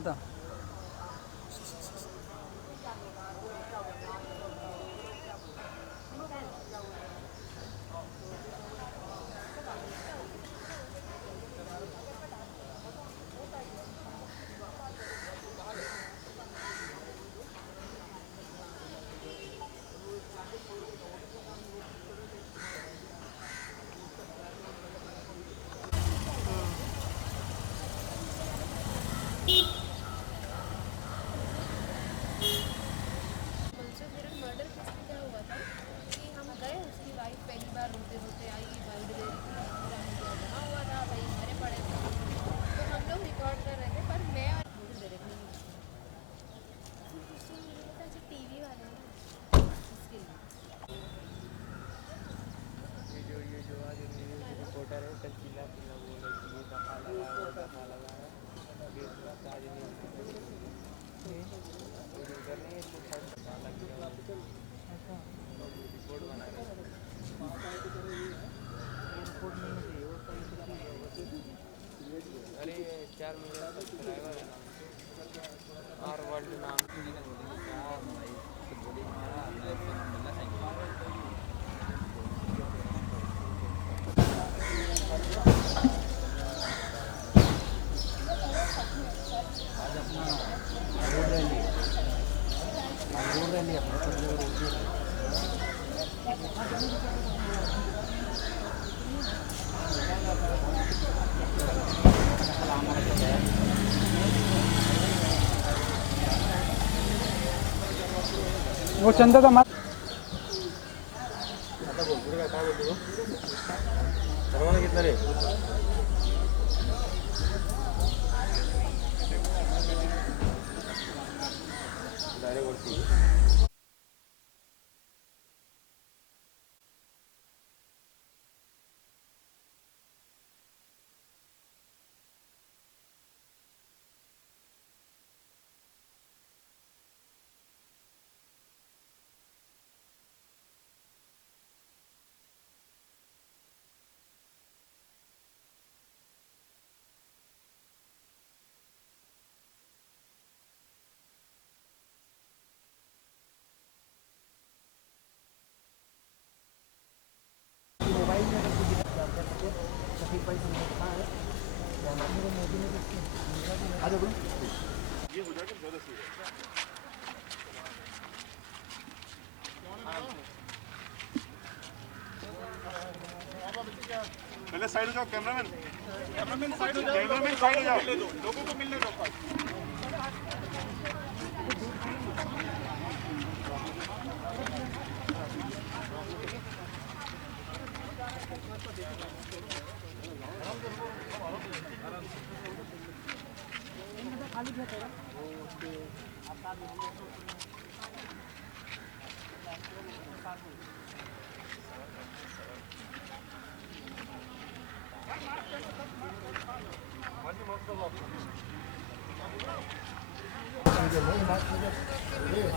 था। अरे 4 million subscriber है नाम और वर्ल्ड नाम वो चंदा था मत कितना रे पहले साइड हो जाओ कैमरामैन साइड हो जाओ कैमरामैन साइड हो जाओ लोगों को मिलने दो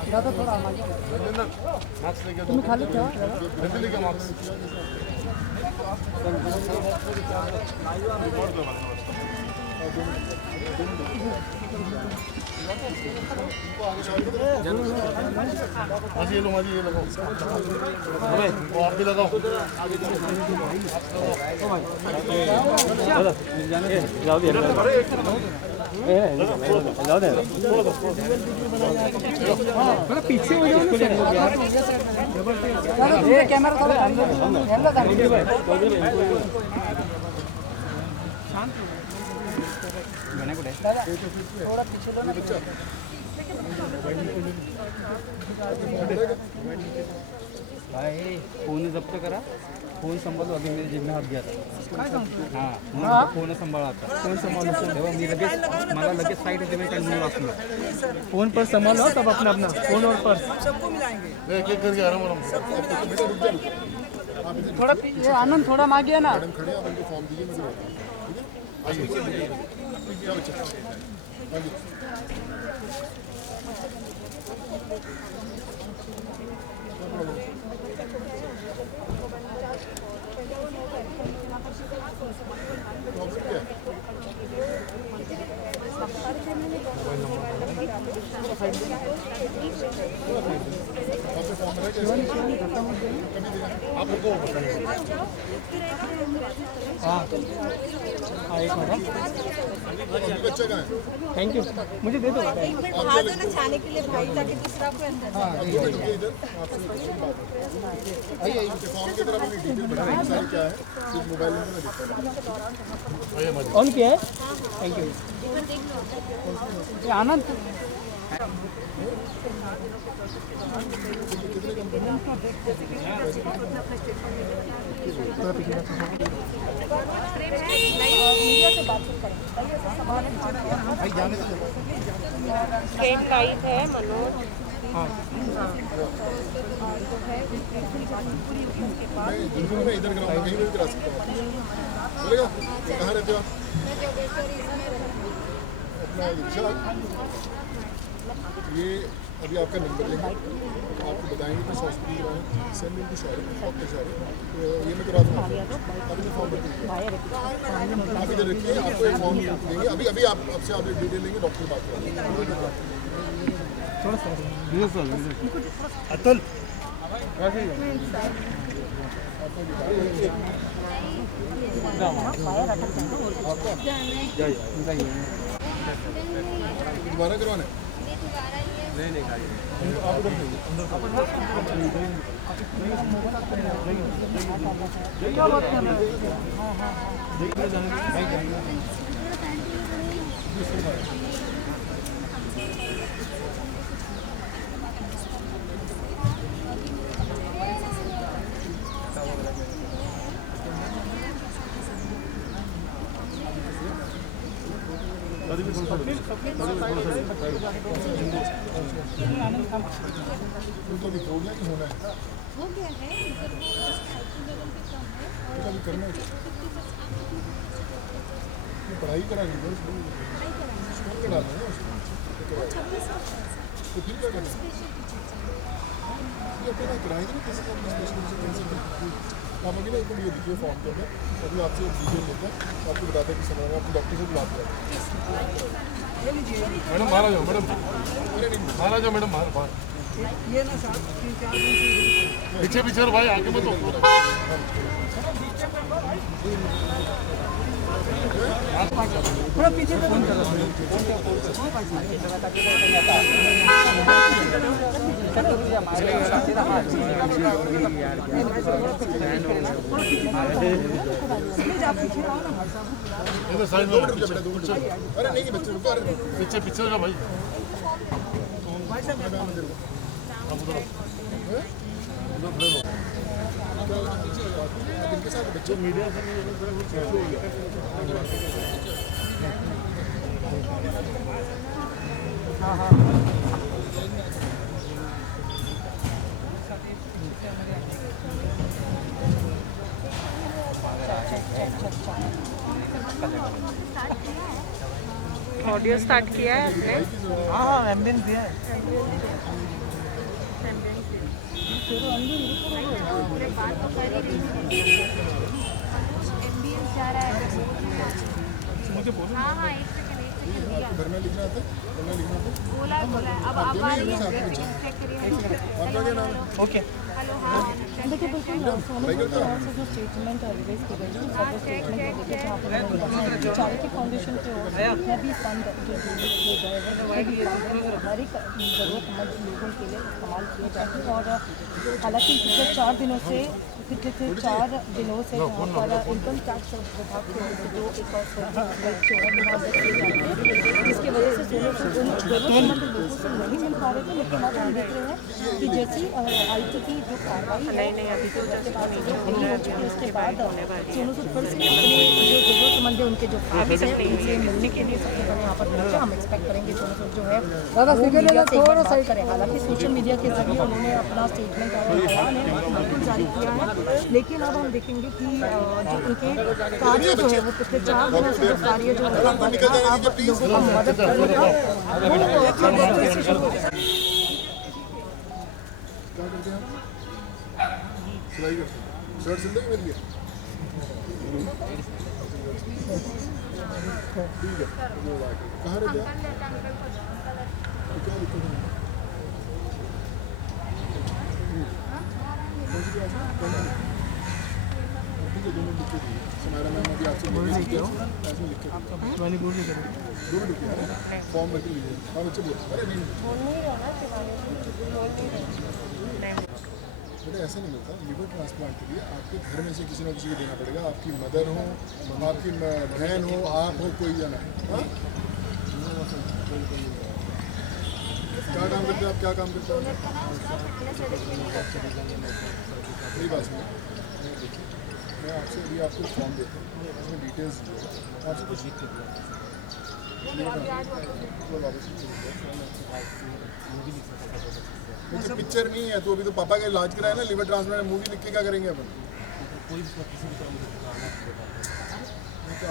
दादा थोड़ा तुम्हें खाली क्या ये लो वो आप भी लगाओ थोड़ा पीछे हो जाओ ना कैमरा थोड़ा पीछे लो ना भाई फोन जप्त करा फोन सांभाळतो अगदी मी जेब में हात घ्या हां फोन सांभाळा आता फोन सांभाळून तेव्हा मी लगेच मला लगेच साइड येते मी कंटिन्यू वाचलो फोन पर संभालो तब अपना अपना फोन और पर्स सबको मिलाएंगे एक एक करके आराम आराम थोड़ा ये आनंद थोड़ा मांगिए ना मैडम खड़े आप उनको फॉर्म दीजिए मुझे आइए हाँ हाँ एक मिनट बच्चा कहाँ है? थैंक यू मुझे दे दो एक मिनट बाहर जाना छाने के लिए भाई ताकि दूसरा कोई अंदर हाँ इधर आपसे आइए फॉर्म की तरफ अपनी डिटेल बताइए सारी क्या है सिर्फ मोबाइल नंबर में दिखता है। ऑन किया है थैंक यू ये आनंद मीडिया से बातचीत करें भाई जाने से ट्रेन लाइव है मनोज हाँ मैं इधर कराऊंगा कहीं भी करा सकता हूँ चलेगा कहाँ रहते हो आप अपना रिक्शा ये अभी आपका नंबर लेंगे आपको बताएंगे कि हॉस्पिटल में सेंड इन टू सारे डॉक्टर सारे तो ये मैं करा दूँगा अभी मैं फॉर्म भर दीजिए आप इधर रखिए आपको एक फॉर्म देंगे अभी अभी आपसे आप डिटेल लेंगे डॉक्टर बात करेंगे थोड़ा सा अतुल दोबारा करवाना है तो अभी हो गया कि होना है हो गया है अभी करना है पढ़ाई करानी है स्कूल में डालना है उसको तो फिर क्या करना है ये अपना कराएंगे ना किसी का आप अभी ना एक ये दिखिए फॉर्म के अंदर अभी आपसे एक डिटेल लेते हैं तो आपको बताते हैं कि समझ आपको डॉक्टर से बुलाते हैं मैडम बाहर आ जाओ मैडम अरे नहीं बाहर आ जाओ मैडम बाहर बाहर ये ना साहब 3-4 दिन से पीछे पीछे भाई आगे मत हो थोड़ा पीछे तो इधर साइड में अरे नहीं बच्चे रुको अरे पीछे पीछे हो जाओ भाई इनके साथ बच्चे मीडिया ऑडियो स्टार्ट किया है आपने हाँ हाँ एम्बियंस दिया है एमबीएस जा रहा है हाँ हाँ एक सेकंड घर में लिखना आता है घर में लिखना आता है बोला बोला अब आप आ रही है चेक करिए आपका क्या नाम है ओके हेलो हाँ देखिए बिल्कुल सोनू की तरफ से जो स्टेटमेंट रिलीज की गई थी सब स्टेटमेंट देखिए जहाँ पर चैरिटी फाउंडेशन के ओर से जितना भी फंड जो रिलीज किए गए हैं वो भी हर एक ज़रूरतमंद लोगों के लिए इस्तेमाल किए जाते हैं और हालांकि पिछले 4 दिनों से यहाँ पर इनकम टैक्स विभाग की ओर से जो एक और जिसकी वजह से ज़रूरतमंद लोगों से नहीं मिल पा रहे थे लेकिन अब हम देख रहे हैं कि जैसी IT की जो कार्रवाई है अभी तो उसके बाद उसके बाद सोनू सूद फिर से अपने जो ज़रूरतमंद है उनके जो फैमिली है उनसे मिलने के लिए सबसे पहले यहाँ पर पहुँचा हम एक्सपेक्ट करेंगे सोनू सूद जो है मीडिया से एक बार बात करें हालांकि सोशल मीडिया के जरिए उन्होंने अपना स्टेटमेंट बिल्कुल जारी किया है लेकिन अब हम देखेंगे कि जो उनके कार्य जो है वो पिछले 4 दिनों से जो कार्य जो उनका बंद था अब लोगों का मदद करने का क्या करते हैं आप सिलाई करते हैं शर्ट सिल देंगे मेरे लिए ठीक है कहाँ रहते हैं आप? क्या दिक्कत है कौन सी क्लास है? ठीक है 2 मिनट लिख के दिए समारा मैम अभी आपसे बोल रही थी ऐसे लिख के शिवानी बोल रही है 2 मिनट रुकिए फॉर्म भर के लीजिए हाँ बच्चे बोल अरे नहीं बेटा ऐसा नहीं मिलता लिवर ट्रांसप्लांट के लिए आपके घर में से किसी न किसी को देना पड़ेगा आपकी मदर हो आपकी बहन हो आप हो कोई जाना हाँ क्या काम करते हैं आप क्या काम करते हैं मेरी बात सुनिए मैं आपसे अभी आपको फॉर्म देता हूँ उसमें डिटेल्स दिए आपसे कुछ लिख के दिया मुझे पिक्चर नहीं है तो अभी तो पापा का इलाज कराया ना लिवर ट्रांसप्लांट मूवी लिख के क्या करेंगे अपन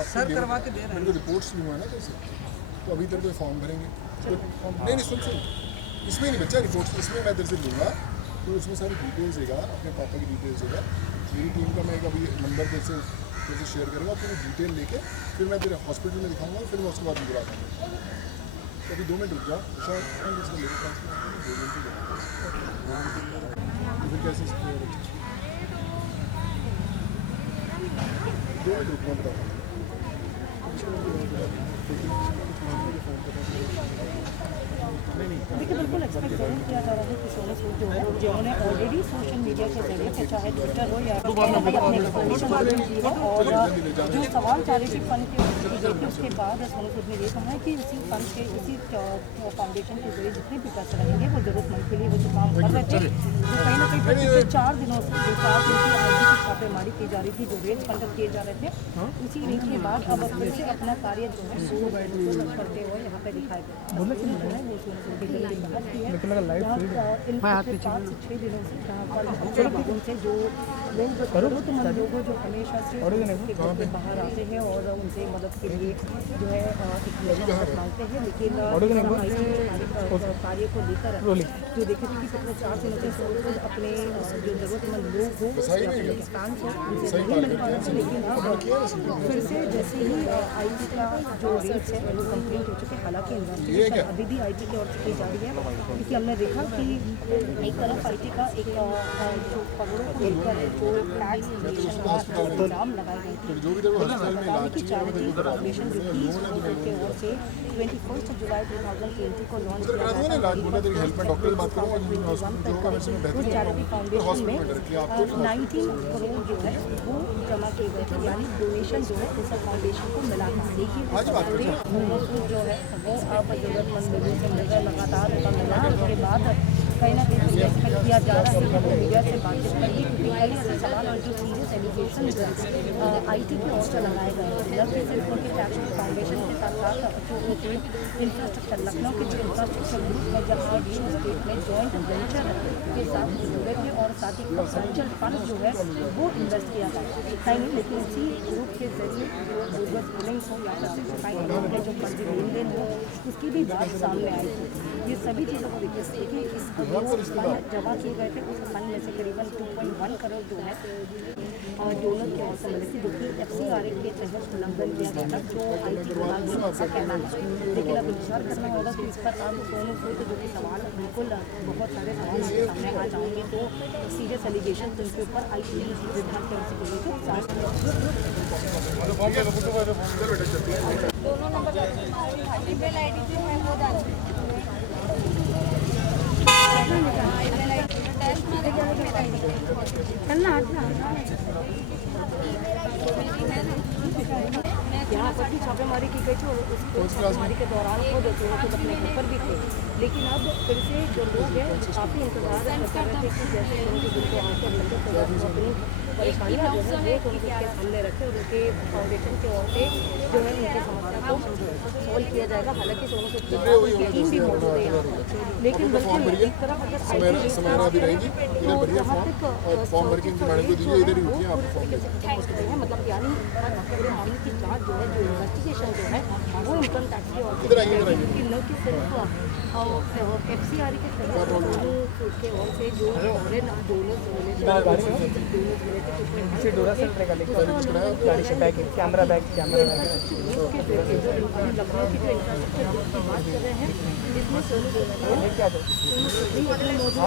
सर करवा के दे रहे हैं मेरे को रिपोर्ट्स नहीं हुआ ना कैसे तो अभी तेरे को फॉर्म भरेंगे नहीं सुन इसमें नहीं बच्चा रिपोर्ट्स इसमें मैं तेरे से लूँगा तो उसमें सारी डिटेल्स देगा अपने पापा की डिटेल्स देगा मेरी टीम का मैं अभी नंबर तेरे से शेयर करूँगा पूरी डिटेल लेके फिर मैं तेरे हॉस्पिटल में दिखाऊंगा फिर मैं उसके बाद निकला दूँगा तो अभी 2 मिनट रुक जा फिर कैसे 2 मिनट रुक मैं बताऊँ देखिए बिल्कुल एक्सपेक्ट जरूर किया जा रहा है कि सोने सूद जो है जिन्होंने ऑलरेडी सोशल मीडिया के जरिए से चाहे ट्विटर हो या अपने एक्सप्लेनेशन दी है और जो सवाल चैरिटी फंड के उसके बाद सोने सूद ने ये कहा है कि इसी फंड के इसी फाउंडेशन के जरिए जितने भी पैसे रहेंगे वो जरूरतमंद के लिए वो जो काम कर रहे थे जो कहीं ना कहीं पिछले 4 दिनों से जो 4 दिन की आईटी की छापेमारी की जा रही थी जो रेज कंडक्ट किए जा रहे थे इसी रीत के बाद अब फिर से अपना कार्य जो है शुरू करते हुए यहाँ पे दिखाई दे रहा है इन 5 से 6 दिनों से जहाँ पर उनसे जो लोग जरूरतमंद लोग जो हमेशा से बाहर आते हैं और उनसे मदद के लिए जो है मदद मांगते हैं लेकिन कार्य को लेकर जो देखे थे कि पिछले 4 दिनों से अपने जो जरूरतमंद लोग हो अपने किसान को उनसे नहीं मिल पा रहे थे लेकिन अब फिर से जैसे ही आईटी का जो रेट्स है वो कंप्लीट हो चुके हैं हालांकि इन्वेस्टिगेशन अभी भी आईटी की ओर से की जा रही है क्योंकि हमने देखा कि एक तरफ आईटी का एक जो खबरों को लेकर जो टैक्स इल्जाम लगाए गए थे कि चैरिटी फाउंडेशन जो कि के ओर से 21 जुलाई 2020 को लॉन्च किया गया उस चैरिटी फाउंडेशन में 19 करोड़ जो है वो जमा किए गए थे यानी डोनेशन जो है इस फाउंडेशन को मिला था लेकिन जो है वो अब जरूरतमंद लोगों से मिल रहा लगातार मिला उसके बाद कहीं ना कहीं एक्सपेक्ट किया जा रहा है कि मीडिया से बातचीत करिए क्योंकि कई ऐसे सवाल और जो सीरियस एलिगेशन आईटी की ओर से लगाए गए हैं न कि सिर्फ उनके चैरिटी फाउंडेशन के साथ साथ जो उनके इंफ्रास्ट्रक्चर लखनऊ के जो इंफ्रास्ट्रक्चर ग्रुप है जहाँ रियल एस्टेट में जॉइंट वेंचर के साथ जुड़े थे और साथ ही सब्सटेंशियल फंड जो है वो इन्वेस्ट किया था नहीं लेकिन इसी ग्रुप के जरिए जो बोगस बिलिंग्स हो या फिर जो फर्जी लेन देन हो उसकी भी बात सामने आई थी ये सभी चीज़ों को देखिए इस फंड जमा किए गए थे उस फंड में से करीबन 2.1 करोड़ जो है डोनर की ओर से मिले थे जो कि FCRA के तहत उल्लंघन किया गया था जो आईटी विभाग का कहना है लेकिन अब विचार करना होगा कि इस पर अब सोनू सूद जो कि सवाल बिल्कुल बहुत सारे सवाल सामने आ जाएंगे तो सीरियस एलिगेशन तो इनके ऊपर आईटी विभाग की ओर से बोले तो दोनों नंबर ईमेल आईडी जो है वो डाल यहाँ पर भी छापेमारी की गई थी और उस छापेमारी के दौरान खुद अपने घर पर भी थे लेकिन अब फिर से जो लोग हैं काफ़ी इंतजार कर रहे थे कि जैसे उनके दिल को आकर लगे तो अपनी परेशानियाँ जो है वो उनके सामने रखे और उनके फाउंडेशन की ओर से जो है उनकी समस्या को सॉल्व किया जाएगा हालांकि सोनू सूद की टीम भी मौजूद है यहाँ पर लेकिन बिल्कुल एक तरफ अगर मतलब यानी पूरे मामले की जाँच जो है जो इन्वेस्टिगेशन जो है वो इनकम टैक्स की ओर से न कि सिर्फ FCRA के तहत सोनू सूद के ओर से जो फॉरेन डोनर्स मिले थे पीछे डोरासेल रहेगा लेकिन गाड़ी से बैग कैमरा बैग उसके जो लखनऊ की जो इंफ्रास्ट्रक्चर की बात कर रहे हैं इसमें सोनू सूद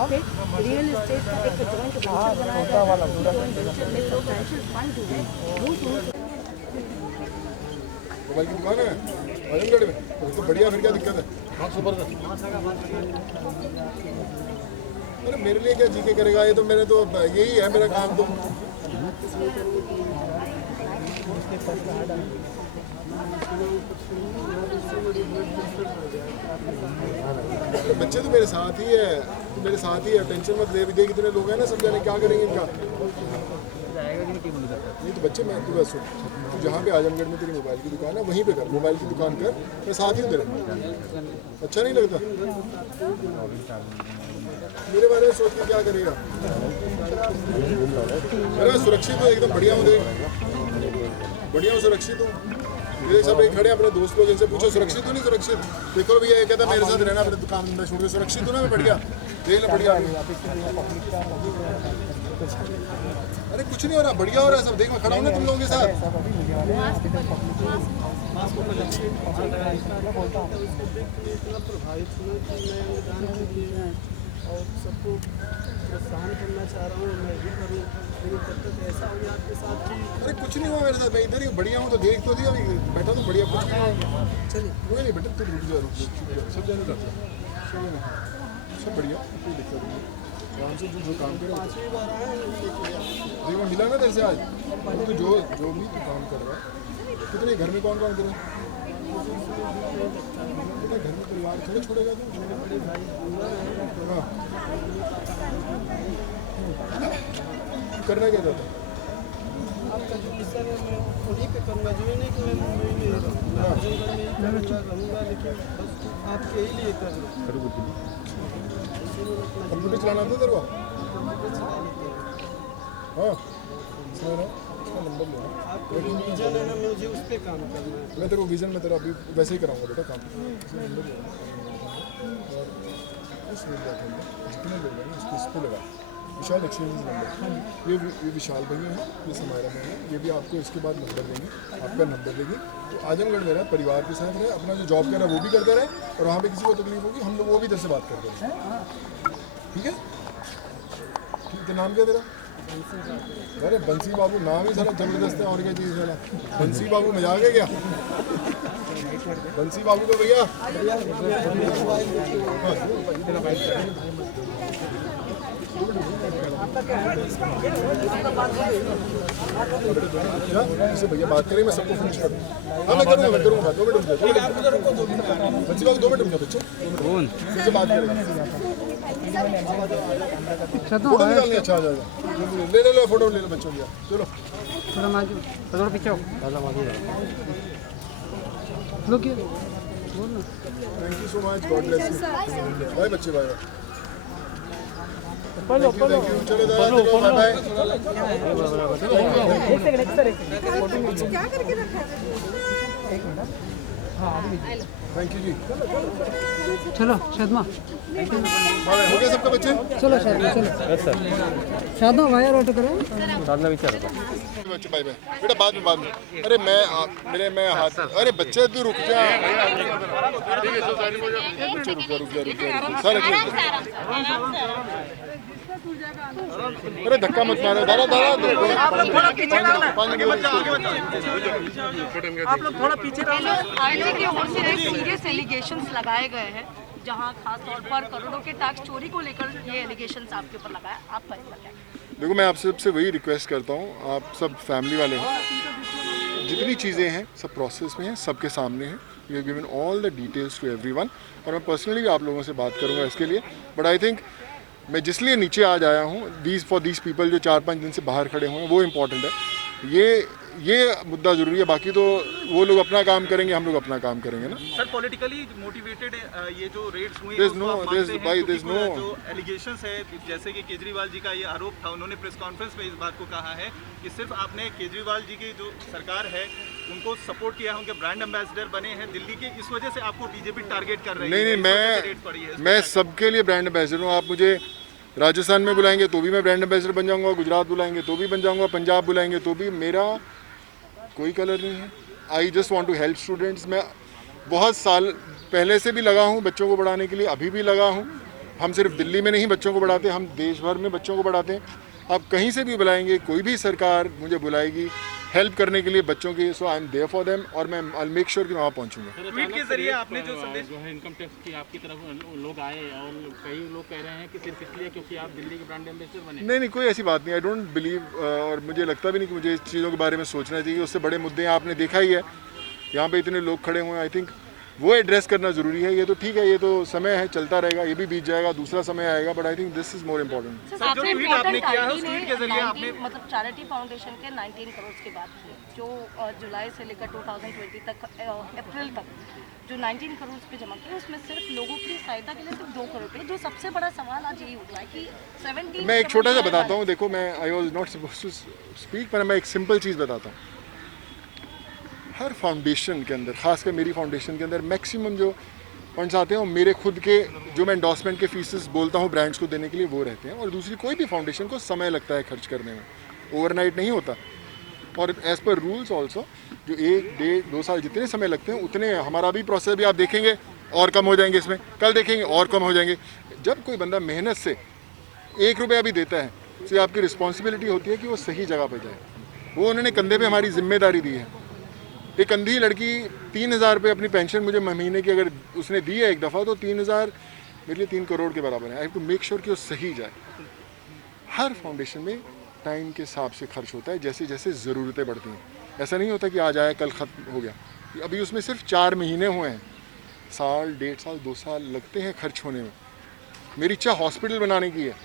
पे रियल एस्टेट का एक जॉइंट वेंचर बनाया वाला वेंचर में सब्सटेंशियल फंड जो है वो सोनू मोबाइल की दुकान है आजमगढ़ में, तो बढ़िया, फिर क्या दिक्कत है? हाँ सुपर का अरे मेरे लिए क्या जीके करेगा, ये तो मेरे तो यही है मेरा काम। तो बच्चे तो मेरे साथ ही है, तो मेरे साथ ही है, टेंशन मत ले। विजय कितने लोग हैं ना, सब जाने क्या करेंगे इनका। नहीं तो बच्चे, मैं तू बस सुन, तू जहाँ पे आजमगढ़ में तेरी मोबाइल की दुकान है वहीं पे कर, मोबाइल की दुकान कर, मैं साथ ही हूँ तेरे। अच्छा नहीं लगता? मेरे बारे में सोच के क्या करेगा? अरे सुरक्षित हो, एकदम बढ़िया हूँ, देख बढ़िया हूँ, सुरक्षित हूँ। ये सब एक खड़े अपने दोस्त लोग, इनसे पूछो सुरक्षित हो नहीं सुरक्षित? देखो भैया, ये कहता मेरे साथ रहना, अपने दुकान में छोड़ के सुरक्षित हो ना? मैं बढ़िया देख लो, बढ़िया। अरे कुछ नहीं हो रहा, बढ़िया हो रहा है सब, देख मैं खड़ा हूँ ना तुम लोगों के साथ। और सबको प्रोत्साहन करना चाह रहा हूँ, मैं भी करूँ, लेकिन तब तक ऐसा हो गया आपके साथ कि अरे कुछ नहीं हुआ मेरे साथ, मैं इधर ही बढ़िया हूँ, तो देख तो दिया, बैठा तो बढ़िया, कुछ नहीं हुआ। चलिए कोई नहीं बेटा, तुम रुक जा, सब जाने जाते सब बढ़िया, कोई दिक्कत नहीं। आराम से जो काम करे, 5वीं बार आया अरे मैं मिला ना तेरे से आज, तो जो भी तू काम कर रहा है, कितने घर में कौन कौन करे? घर में परिवार थोड़े छोड़ेगा तू? हाँ करना क्या चाहता है? आपका जो विषय है मैं उन्हीं पे करूँगा, जो नहीं कि मैं मुंबई में रहूँगा, लेकिन बस आपके ही लिए कर कंप्यूटर चलाना आता तेरे को? हाँ सुनो, इसका नंबर लो। आपको जो विजन है ना, मुझे उस पर काम करना है। मैं तेरे को विजन में तेरा अभी वैसे ही कराऊंगा बेटा काम। इसका नंबर लो और उस जितने लोग हैं उसको इस पर लगा, विशाल एक्सचेंज नंबर। ये विशाल भैया हैं, ये समायरा में है, ये भी आपको इसके बाद नंबर देंगे, आपका नंबर देंगे। तो आजमगढ़ में रहे, परिवार के साथ रहे, अपना जो जॉब कर रहा है वो भी करता रहे, और वहाँ पे किसी को तकलीफ होगी हम लोग वो भी इधर से बात कर देंगे, ठीक है? ठीक है, नाम क्या तेरा? अरे बंसी बाबू नाम ही सारा जबरदस्त है, और क्या चीज़ है? बंसी बाबू मजाक है क्या? बंसी बाबू तो भैया इससे भैया बात करें, मैं सबको फिनिश कर दूँ। हाँ मैं करूँगा बात, 2 मिनट बच्ची बाबू 2 मिनट बच्चे इससे बात करेंगे, फोटो निकालनी अच्छा आ जाएगा। ले लो फोटो ले लो बच्चों की, चलो थोड़ा पीछे लोग thank you so much, god bless you. Bye बच्चे, बाय। थैंक यू, चलो दादा, बाय बाय। क्या करके रखा है? थैंक यू जी। चलो शर्मा, हो गया सबका बच्चे? चलो शर्मा, चलो शादा वायर ऑटो करें, साधना विचार बच्चे बाय बाय बेटा, बाद में। अरे मैं हाथ, अरे बच्चे तू रुक जा, बच्चे रुक जा सारे। अरे धक्का मत मारो दादा, आप लोग थोड़ा पीछे रहो। आरटी की ओर से सीरियस एलिगेशंस लगाए गए हैं, जहां खास तौर पर करोड़ों के टैक्स चोरी को लेकर ये एलिगेशंस आपके ऊपर लगाया, आपका इस पर क्या? देखो मैं आप सबसे वही रिक्वेस्ट करता हूँ, आप सब फैमिली वाले हैं, जितनी चीज़ें हैं सब प्रोसेस में हैं, सबके सामने हैं। We have given all the details to everyone, और मैं पर्सनली भी आप लोगों से बात करूँगा इसके लिए। बट आई थिंक मैं जिस लिए नीचे आज आया हूँ, फॉर दीज पीपल जो 4-5 दिन से बाहर खड़े हुए हैं, वो इम्पॉर्टेंट है। ये मुद्दा ज़रूरी है, बाकी तो वो लोग अपना काम करेंगे, हम लोग अपना काम करेंगे ना। सर पॉलिटिकली मोटिवेटेड ये जो रेड्स हुए जो एलिगेशंस है, जैसे कि केजरीवाल जी का ये आरोप था, उन्होंने प्रेस कॉन्फ्रेंस में इस बात को कहा है कि सिर्फ आपने केजरीवाल जी की जो सरकार है उनको सपोर्ट किया है, उनके ब्रांड एम्बेसडर बने हैं दिल्ली के, इस वजह से आपको बीजेपी टारगेट कर रही है। नहीं, मैं सबके लिए ब्रांड एम्बेसडर हूँ। आप मुझे राजस्थान में बुलाएंगे तो भी मैं ब्रांड एम्बेसडर बन जाऊंगा, गुजरात बुलाएंगे तो भी बन जाऊंगा, पंजाब बुलाएंगे तो भी, मेरा कोई कलर नहीं है। I just want to help students. मैं बहुत साल पहले से भी लगा हूँ बच्चों को पढ़ाने के लिए, अभी भी लगा हूँ। हम सिर्फ दिल्ली में नहीं बच्चों को पढ़ाते, हम देश भर में बच्चों को पढ़ाते हैं। आप कहीं से भी बुलाएंगे, कोई भी सरकार मुझे बुलाएगी हेल्प करने के लिए बच्चों की, so I am there for them, और मैं आई मेक श्योर कि वहाँ पहुँचूंगा। ट्वीट के जरिए आपने जो संदेश जो है इनकम टैक्स की आपकी तरफ लोग आए और कई लोग कह रहे हैं कि सिर्फ इसलिए क्योंकि आप दिल्ली के ब्रांड एम्बेसडर बने। नहीं, कोई ऐसी बात नहीं। आई डोंट बिलीव, और मुझे लगता भी नहीं कि मुझे इस चीज़ों के बारे में सोचना चाहिए। उससे बड़े मुद्दे आपने देखा ही है, यहाँ पे इतने लोग खड़े हुए हैं। आई थिंक वो एड्रेस करना ज़रूरी है। ये तो ठीक है, ये तो समय है, चलता रहेगा, ये भी बीत जाएगा, दूसरा समय आएगा, but I think this is more important. Sir, जो ट्वीट आपने किया है उस ट्वीट के जरिए आपने मतलब चैरिटी फाउंडेशन के 19 करोड़ की बात की, जो जुलाई से लेकर 2020 तक अप्रैल तक जो 19 करोड़ पे जमा किए, उसमें सिर्फ लोगों की सहायता के लिए सिर्फ 2 करोड़ पे। जो सबसे बड़ा सवाल आज यही उठ रहा है कि 17 मैं एक छोटा सा बताता हूँ। देखो, मैं I was not supposed to speak, पर मैं एक सिंपल चीज़ बताता हूँ। हर फाउंडेशन के अंदर, खासकर मेरी फाउंडेशन के अंदर, मैक्सिमम जो फंड्स आते हैं वो मेरे खुद के, जो मैं एंडोर्समेंट के फीसेस बोलता हूँ ब्रांड्स को देने के लिए, वो रहते हैं। और दूसरी, कोई भी फाउंडेशन को समय लगता है खर्च करने में, ओवरनाइट नहीं होता। और एज़ पर रूल्स ऑल्सो, जो 1, 1.5, 2 साल जितने समय लगते हैं उतने हमारा भी प्रोसेस भी आप देखेंगे और कम हो जाएंगे, इसमें कल देखेंगे और कम हो जाएंगे। जब कोई बंदा मेहनत से 1 रुपया भी देता है, तो आपकी रिस्पॉन्सिबिलिटी होती है कि वो सही जगह पर जाए। वो उन्होंने कंधे पे हमारी जिम्मेदारी दी है। एक अंधी लड़की 3,000 रुपये अपनी पेंशन मुझे महीने की अगर उसने दी है एक दफ़ा, तो 3,000 मेरे लिए 3 करोड़ के बराबर है। I have to make sure कि वो सही जाए। हर फाउंडेशन में टाइम के हिसाब से खर्च होता है, जैसे जैसे ज़रूरतें बढ़ती हैं। ऐसा नहीं होता कि आज आया कल ख़त्म हो गया। अभी उसमें सिर्फ 4 महीने हुए हैं, साल, 1.5 साल, 2 साल लगते हैं खर्च होने में। मेरी इच्छा हॉस्पिटल बनाने की है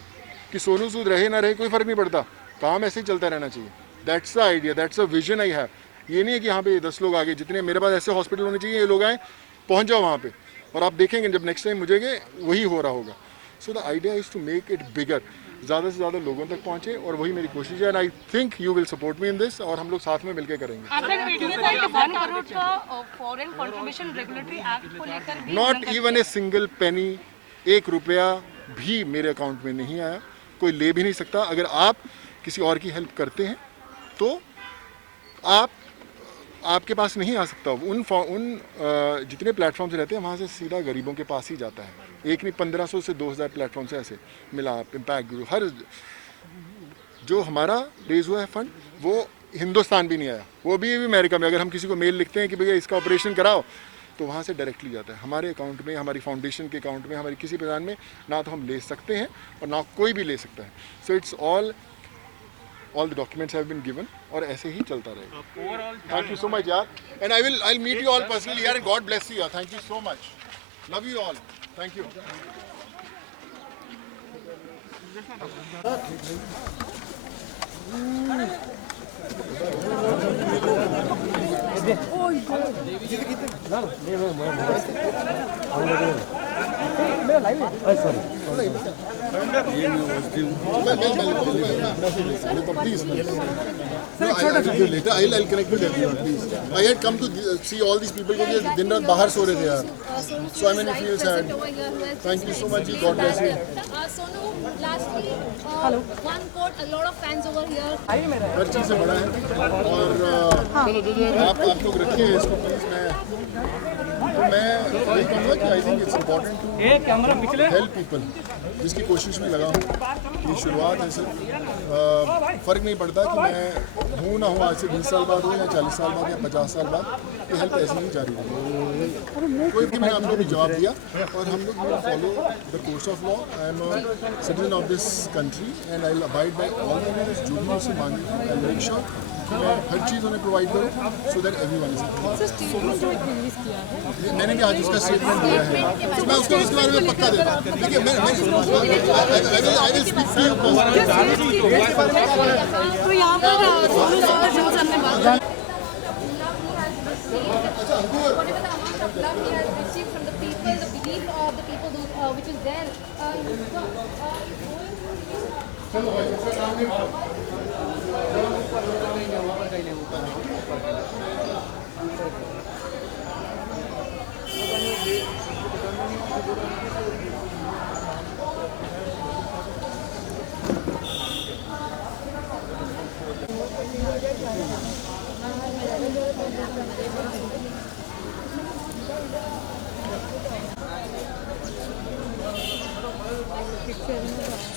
कि सोनू सूद रहे ना रहे कोई फ़र्क नहीं पड़ता, काम ऐसे ही चलता रहना चाहिए। That's the idea, that's the vision I have. ये नहीं है कि यहाँ पे 10 लोग आगे, जितने मेरे पास ऐसे हॉस्पिटल होने चाहिए, ये लोग आए, पहुँच जाओ वहाँ पे, और आप देखेंगे जब नेक्स्ट टाइम मुझे वही हो रहा होगा। So the idea is to make it bigger, ज़्यादा से ज़्यादा लोगों तक पहुँचे, और वही मेरी कोशिश है। And I think you will support me in this, और हम लोग साथ में मिलकर करेंगे। आपने वीडियो में कहा कि 1 करोड़ का फॉरेन कंट्रीब्यूशन रेगुलेटरी एक्ट को लेकर भी not even a single penny, 1 रुपया भी मेरे अकाउंट में नहीं आया, कोई ले भी नहीं सकता। अगर आप किसी और की हेल्प करते हैं तो आपके पास नहीं आ सकता। उन जितने प्लेटफॉर्म्स रहते हैं वहाँ से सीधा गरीबों के पास ही जाता है। एक नहीं, 1500 से 2000 प्लेटफॉर्म से ऐसे मिला। इम्पैक्ट गुरु, हर जो हमारा रेज हुआ है फंड, वो हिंदुस्तान भी नहीं आया, वो भी अमेरिका में। अगर हम किसी को मेल लिखते हैं कि भैया इसका ऑपरेशन कराओ, तो वहाँ से डायरेक्टली जाता है हमारे अकाउंट में, हमारी फाउंडेशन के अकाउंट में, हमारी किसी प्रधान में। ना तो हम ले सकते हैं और ना कोई भी ले सकता है। So it's all the documents have been given, और ऐसे ही चलता रहेगा। Thank you so much यार, and I'll meet you all personally यार, and God bless you यार। Thank you so much, love you all, thank you। Please, later I'll connect with everyone, please। I had come to see all these people because दिन रात बाहर सो रहे थे यार, so I mean I feel sad। Thank you so much, God bless you। Sonu, lastly, one quote, a lot of fans over here। हर चीज़ से बड़ा है, और आप लोग रखिए इसको प्लीज़। मैं वही कहूँगा कि I think it's important to help people, जिसकी कोशिश में लगा हूँ। ये शुरुआत है सिर्फ, फ़र्क नहीं पड़ता कि मैं हूँ ना हूँ, आज से 20 साल बाद हो या 40 साल बाद या 50 साल बाद, ये हेल्प ऐसे ही जारी रहेगी। कोई भी, मैंने आप लोगों को जवाब दिया, और हम लोग will follow the course of law. I am a citizen of this country and I will abide by all the rules. जो भी मुझसे मांगी, आई विल मेक श्योर कि मैं हर चीज़ उन्हें प्रोवाइड करूँ, so that everyone is happy. मैंने भी आज उसका स्टेटमेंट दिया है, तो मैं उसको उसके बारे में पक्का देता हूँ। देखिए, मैं I will speak to you. तो यहाँ पर सोनू सूद ने जो सर ने बात Whatever the amount of love he has received from the people, the belief of the people which is there, picture